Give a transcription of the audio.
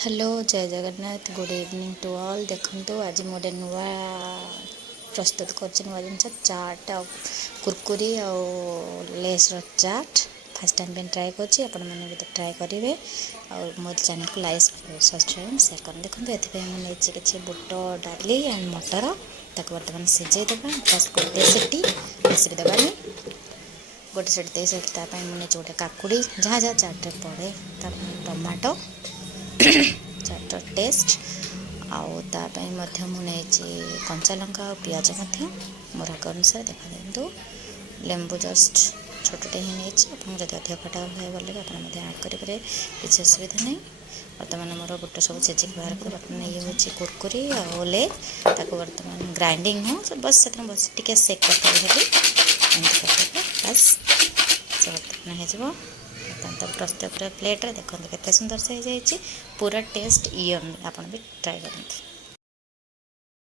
Hello जय Jagannath good evening to all. देखो आज मोटे नुआ प्रस्तुत कर जिन चाट आ कुरकुरी आ लेस चाट फास्ट टाइम पे ट्राए कर ट्राए करेंगे और मो चैनल को लाइक सब्सक्राइब शेयर कर। देखो ये किसी बुट डाली एंड मटर ताक बर्तमान सिझेदेवा प्लस गोटे सीटी बेसी भी देवानी गोटे सीटी दे सारी मुझे गोटे काकुड़ी जहाँ जहाँ चाटे पड़े टमाटो चाटर टेस्ट आउे मुझे कंचा लंका और पिज मोर आग अनुसार देखा दिंतु लेंबू जस्ट छोटे ही नहीं जब अधिक खटा गले आड करेंगे किसी असुविधा नहीं। बर्तमान मोर बुट सब सीझिक बाहर कर बर्तमान ये हूँ कुरकुरी आले बर्तमान ग्राइंडिंग हो बस से बस टे सेक कर बस से बर्तमान हो तब प्रस्तुत कर प्लेट देखो केते सुंदर से हो जाए पूरा टेस्ट यम्मी। आप भी ट्राए करें।